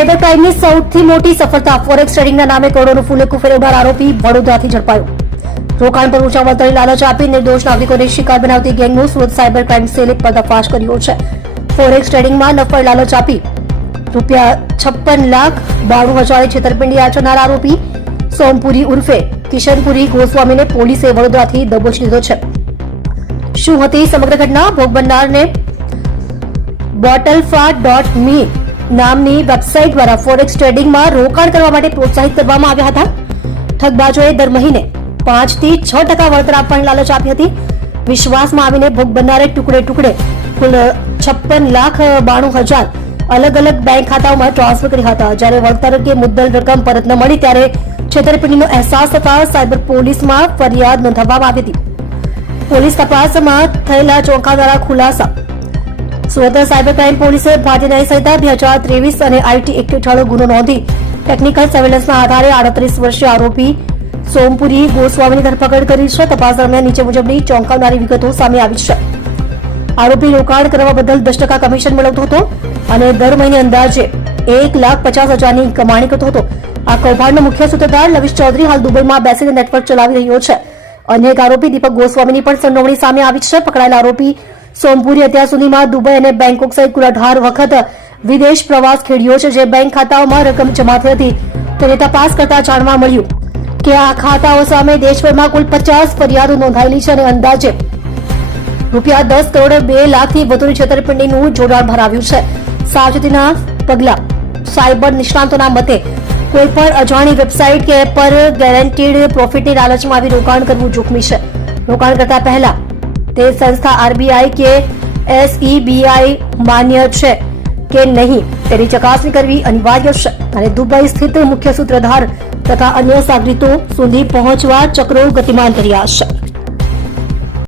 Cyber ક્રાઇમની સૌથી મોટી સફળતા ફોરેક્સ ટ્રેડિંગના નામે કરોડોનું ફૂલેકું ફેરવનાર આરોપી વડોદરાથી ઝડપાયો। રોકાણ પર ઊંચા વળતરની લાલચ આપી નિર્દોષ નાગરિકોને શિકાર બનાવતી ગેંગનું સુરત સાયબર ક્રાઇમ સેલે પર્દાફાશ કર્યો છે। ફોરેક્સ ટ્રેડિંગમાં નફળ લાલચ આપી ₹56,92,000 છેતરપિંડી આચરનાર આરોપી સોમપુરી ઉર્ફે કિશનપુરી ગોસ્વામીને પોલીસે વડોદરાથી દબોચી લીધો છે। શું હતી સમગ્ર ઘટના? ભોગ બનનારને botlfa.me નામની વેબસાઇટ દ્વારા ફોરેક્સ ટ્રેડિંગમાં રોકાણ કરવા માટે પ્રોત્સાહિત કરવામાં આવ્યા હતા। ઠગબાજોએ દર મહિને 5 થી 6% વળતર આપવાની લાલચ આપી હતી। વિશ્વાસમાં આવીને ભોગ બનનારે ટુકડે ટુકડે કુલ ₹56,92,000 અલગ અલગ બેંક ખાતાઓમાં ટ્રાન્સફર કર્યા હતા। જ્યારે વળતર કે મુદ્દલ રકમ પરત ન મળી ત્યારે છેતરપિંડીનો અહેસાસ થતા સાયબર પોલીસમાં ફરિયાદ નોંધાવવામાં આવી હતી। પોલીસ તપાસમાં થયેલા ચોંકાવનારા ખુલાસા। સુરત સાયબર ક્રાઇમ પોલીસે ભારતીય ન્યાય સંહિતા 2023 અને આઈટી એક્ટ હેઠળ ગુનો નોંધી ટેકનિકલ સર્વેલન્સના આધારે 38 વર્ષીય આરોપી સોમપુરી ગોસ્વામીની ધરપકડ કરી છે। તપાસ દરમિયાન નીચે મુજબની ચોંકાવનારી વિગતો સામે આવી છે। આરોપી રોકાણ કરવા બદલ 10% કમિશન મેળવતો હતો અને દર મહિને અંદાજે ₹1,50,000ની કમાણી કરતો હતો। આ કૌભાંડનો મુખ્ય સૂત્રધાર લવિશ ચૌધરી હાલ દુબઈમાં બેસીને નેટવર્ક ચલાવી રહ્યો છે। અન્ય એક આરોપી દીપક ગોસ્વામીની પણ સંડોવણી સામે આવી છે। પકડાયેલા આરોપી સોમપુરી અત્યાર સુધીમાં દુબઈ અને બેંકોક સહિત કુલ 18 વખત વિદેશ પ્રવાસ ખેડ્યો છે। જે બેંક ખાતાઓમાં રકમ જમા થઈ હતી તેની તપાસ કરતા જાણવા મળ્યું કે આ ખાતાઓ સામે દેશભરમાં કુલ 50 ફરિયાદો નોંધાયેલી છે અને અંદાજે ₹10,02,00,000થી વધુની છેતરપિંડીનું જોડાણ ભરાવ્યું છે। સાવચેતીના પગલાં। સાયબર નિષ્ણાંતોના મતે કોઈપણ અજાણી વેબસાઇટ કે એપ પર ગેરંટીડ પ્રોફિટની લાલચમાં આવી રોકાણ કરવું જોખમી છે। રોકાણ કરતા પહેલા તે સંસ્થા આરબીઆઈ કે એસઈબીઆઈ માન્ય છે કે નહીં તેની ચકાસણી કરવી અનિવાર્ય છે અને દુબઈ સ્થિત મુખ્ય સૂત્રધાર તથા અન્ય સાગરીતો સુધી પહોંચવા ચક્રો ગતિમાન કર્યા છે।